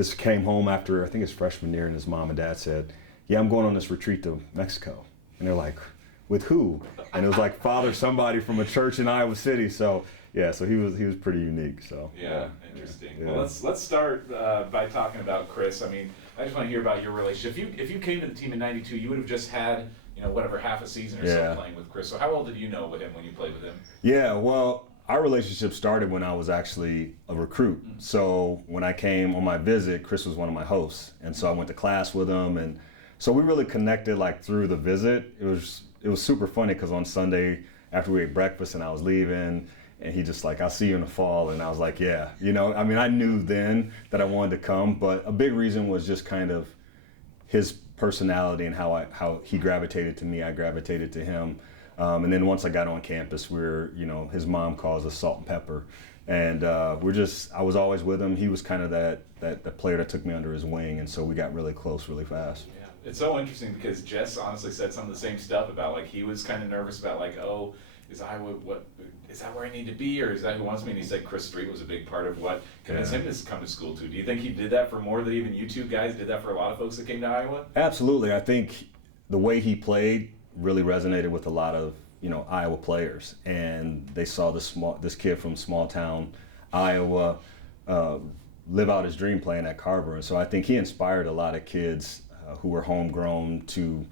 his came home after, I think his freshman year, and his mom and dad said, yeah, I'm going on this retreat to Mexico. And they're like, with who? And it was like Father somebody from a church in Iowa City. So yeah, so he was pretty unique. So yeah, interesting. Yeah. Well, let's start by talking about Kris. I mean, I just want to hear about your relationship. If you came to the team in '92, you would have just had whatever half a season or so playing with Kris. So how well did you know him when you played with him? Yeah, well, our relationship started when I was actually a recruit. Mm-hmm. So when I came on my visit, Kris was one of my hosts, and so I went to class with him, and so we really connected like through the visit. It was super funny because on Sunday after we ate breakfast and I was leaving, and he just like, I'll see you in the fall, and I was like, yeah, I mean, I knew then that I wanted to come, but a big reason was just kind of his personality and how he gravitated to me, I gravitated to him. And then once I got on campus, his mom calls us salt and pepper. And I was always with him. He was kind of that player that took me under his wing. And so we got really close really fast. Yeah, it's so interesting because Jess honestly said some of the same stuff about like, he was kind of nervous about like, oh, is that where I need to be, or is that who wants me? And he said Kris Street was a big part of what convinced him to come to school too. Do you think he did that for more than even you two guys did that for a lot of folks that came to Iowa? Absolutely. I think the way he played really resonated with a lot of Iowa players, and they saw this kid from small town Iowa live out his dream playing at Carver, and so I think he inspired a lot of kids who were homegrown to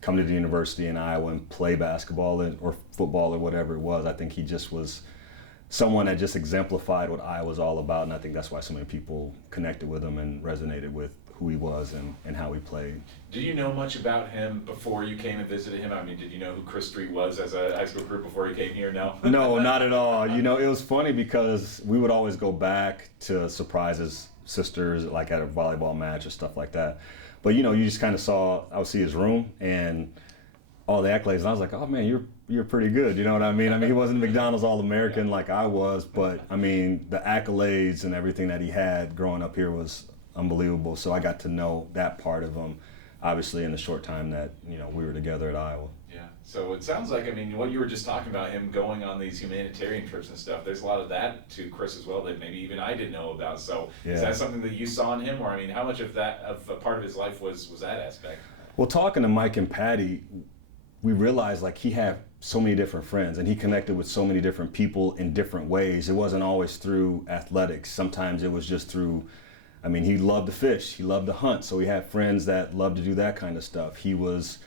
come to the university in Iowa and play basketball or football or whatever it was. I think he just was someone that just exemplified what Iowa's all about, and I think that's why so many people connected with him and resonated with who he was and how he played. Did you know much about him before you came and visited him? I mean, did you know who Kris Street was as a high school recruit before he came here? No? No, not at all. It was funny because we would always go back to surprise his sisters, like at a volleyball match or stuff like that. But you just kind of I would see his room and all the accolades, and I was like, oh man, you're pretty good. You know what I mean? I mean, he wasn't a McDonald's All-American like I was, but I mean, the accolades and everything that he had growing up here was unbelievable. So I got to know that part of him, obviously, in the short time that we were together at Iowa. Yeah. So it sounds like, I mean, what you were just talking about, him going on these humanitarian trips and stuff, there's a lot of that to Kris as well that maybe even I didn't know about. So is that something that you saw in him, or I mean, how much of a part of his life was that aspect? Well, talking to Mike and Patty, we realized like he had so many different friends and he connected with so many different people in different ways. It wasn't always through athletics. Sometimes it was just through, I mean, he loved to fish, he loved to hunt, so he had friends that loved to do that kind of stuff. He was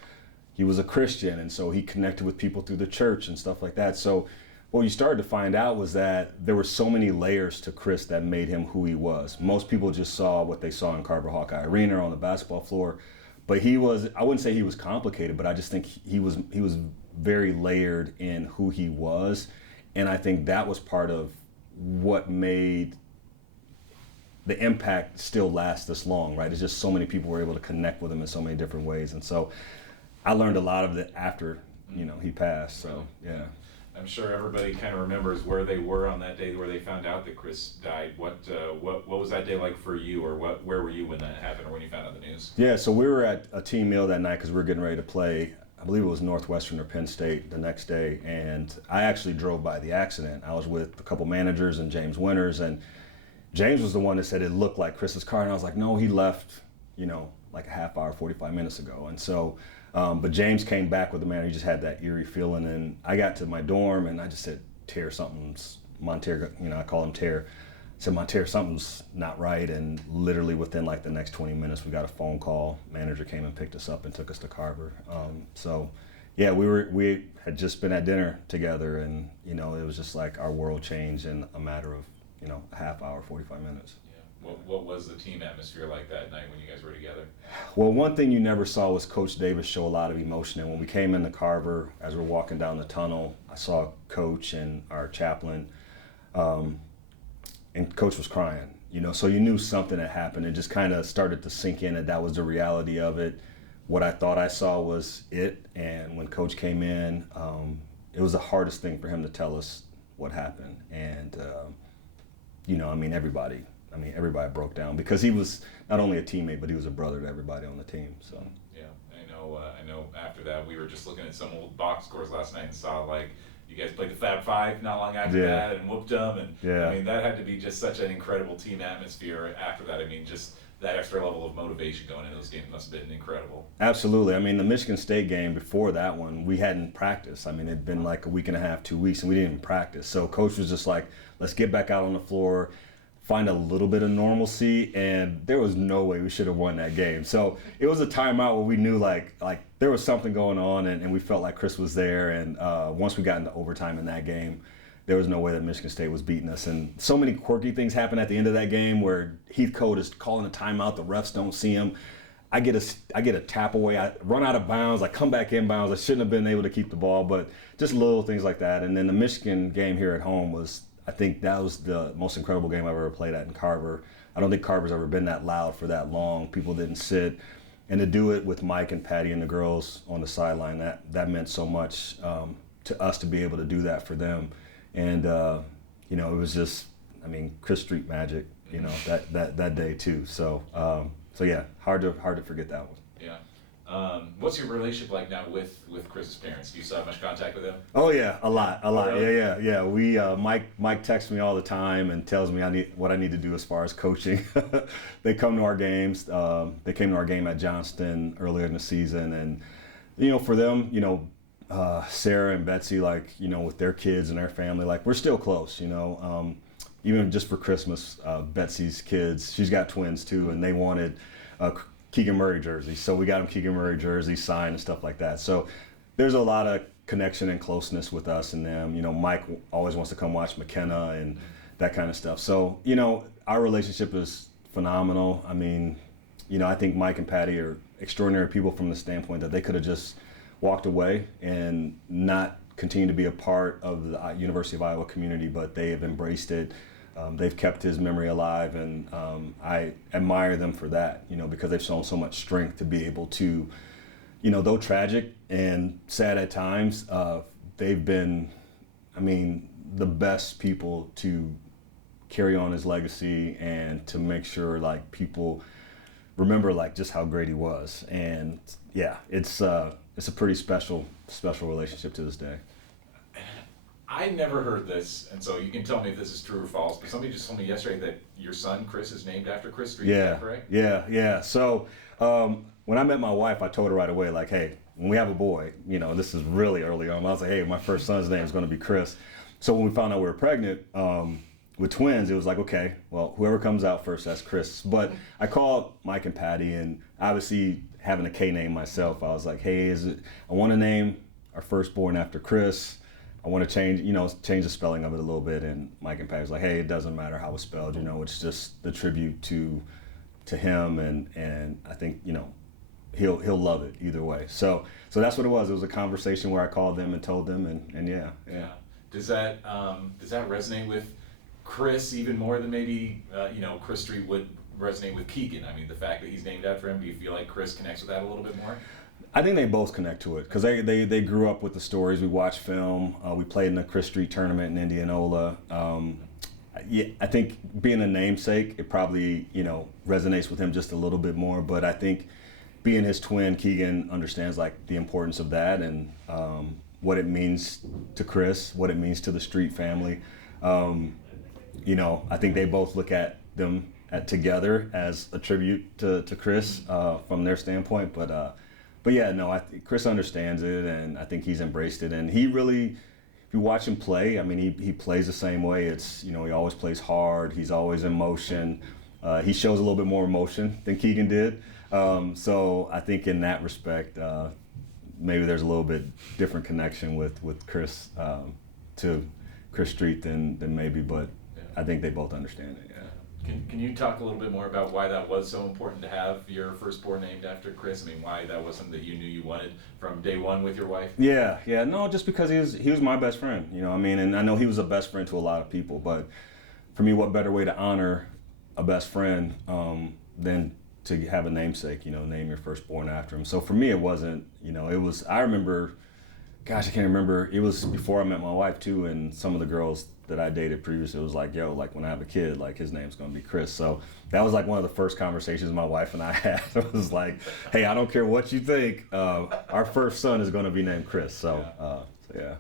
a Christian, and so he connected with people through the church and stuff like that. So what you started to find out was that there were so many layers to Kris that made him who he was. Most people just saw what they saw in Carver Hawkeye Arena or on the basketball floor, but I wouldn't say he was complicated, but I just think he was very layered in who he was, and I think that was part of what made the impact still last this long, right? It's just so many people were able to connect with him in so many different ways, and so I learned a lot of it after he passed. So yeah. I'm sure everybody kind of remembers where they were on that day where they found out that Kris died. What was that day like for you, or where were you when that happened, or when you found out the news? Yeah, so we were at a team meal that night because we were getting ready to play. I believe it was Northwestern or Penn State the next day, and I actually drove by the accident. I was with a couple managers and James Winters, and James was the one that said it looked like Kris's car, and I was like, no, he left, like a half hour, 45 minutes ago. And so, but James came back with the man. He just had that eerie feeling, and I got to my dorm, and I just said, Tear, Monteer, I call him Tear. I said, Monteer, something's not right, and literally within like the next 20 minutes, we got a phone call. Manager came and picked us up and took us to Carver. So, yeah, we had just been at dinner together, and it was just like our world changed in a matter of a half hour, 45 minutes. Yeah. What was the team atmosphere like that night when you guys were together? Well, one thing you never saw was Coach Davis show a lot of emotion. And when we came into Carver, as we're walking down the tunnel, I saw Coach and our chaplain, and Coach was crying. So you knew something had happened. It just kind of started to sink in that was the reality of it. What I thought I saw was it. And when Coach came in, it was the hardest thing for him to tell us what happened. And everybody broke down because he was not only a teammate, but he was a brother to everybody on the team. So yeah, I know. After that, we were just looking at some old box scores last night and saw like you guys played the Fab Five not long after that and whooped them. And I mean, that had to be just such an incredible team atmosphere after that. I mean, just that extra level of motivation going into those games must have been incredible. Absolutely. I mean, the Michigan State game before that one, we hadn't practiced. I mean, it'd been like a week and a half, 2 weeks, and we didn't even practice. So coach was just like, let's get back out on the floor, find a little bit of normalcy, and there was no way we should have won that game. So it was a timeout where we knew like there was something going on, and we felt like Kris was there. And once we got into overtime in that game, there was no way that Michigan State was beating us. And so many quirky things happened at the end of that game where Heathcote is calling a timeout, the refs don't see him. I get a tap away, I run out of bounds, I come back in bounds. I shouldn't have been able to keep the ball, but just little things like that. And then the Michigan game here at home I think that was the most incredible game I've ever played at in Carver. I don't think Carver's ever been that loud for that long. People didn't sit. And to do it with Mike and Patty and the girls on the sideline, that meant so much to us to be able to do that for them. And, it was just, I mean, Kris Street magic, that day too. So yeah, hard to forget that one. Yeah. What's your relationship like now with Kris's parents? Do you still have much contact with them? Oh yeah, a lot. Really? Yeah. We Mike texts me all the time and tells me what I need to do as far as coaching. They come to our games. They came to our game at Johnston earlier in the season, and for them, Sarah and Betsy, with their kids and their family, we're still close. Even just for Christmas, Betsy's kids, she's got twins too, and they wanted Keegan Murray jerseys. So we got them Keegan Murray jerseys signed and stuff like that. So there's a lot of connection and closeness with us and them. Mike always wants to come watch McKenna and that kind of stuff. So, our relationship is phenomenal. I mean, I think Mike and Patty are extraordinary people from the standpoint that they could have just walked away and not continue to be a part of the University of Iowa community, but they have embraced it. They've kept his memory alive, and I admire them for that, because they've shown so much strength to be able to, though tragic and sad at times, they've been, the best people to carry on his legacy and to make sure people remember just how great he was. And yeah, it's a pretty special relationship to this day. I never heard this, and so you can tell me if this is true or false, but somebody just told me yesterday that your son, Kris, is named after Kris Street. Yeah, is that correct? Yeah. So when I met my wife, I told her right away, hey, when we have a boy, this is really early on. I was like, hey, my first son's name is going to be Kris. So when we found out we were pregnant with twins, it was like, okay, well, whoever comes out first, that's Kris. But I called Mike and Patty, and obviously having a K name myself, I was like, hey, I want to name our firstborn after Kris. I want to change the spelling of it a little bit. And Mike and Patty was like, hey, it doesn't matter how it's spelled, it's just the tribute to him, and I think, he'll love it either way. So that's what it was. It was a conversation where I called them and told them, and yeah. Does that resonate with Kris even more than maybe Kris Street would resonate with Keegan? I mean, the fact that he's named after him, do you feel like Kris connects with that a little bit more? I think they both connect to it because they grew up with the stories. We watched film. We played in the Kris Street tournament in Indianola. I think being a namesake, it probably resonates with him just a little bit more. But I think being his twin, Keegan understands the importance of that and what it means to Kris, what it means to the Street family. I think they both look at them together as a tribute to Kris from their standpoint. But yeah, no, I think Kris understands it, and I think he's embraced it. And he really, if you watch him play, he plays the same way. It's, he always plays hard. He's always in motion. He shows a little bit more emotion than Keegan did. So I think in that respect, maybe there's a little bit different connection with Kris to Kris Street than maybe, but I think they both understand it. Yeah. Can you talk a little bit more about why that was so important to have your firstborn named after Kris? Why that was something that you knew you wanted from day one with your wife? Yeah. No, just because he was my best friend, and I know he was a best friend to a lot of people, but for me, what better way to honor a best friend than to have a namesake, name your firstborn after him. So for me, it wasn't, I remember, gosh, I can't remember, it was before I met my wife too, and some of the girls that I dated previously, it was when I have a kid, his name's gonna be Kris. So that was one of the first conversations my wife and I had. It was hey, I don't care what you think, our first son is gonna be named Kris. So yeah.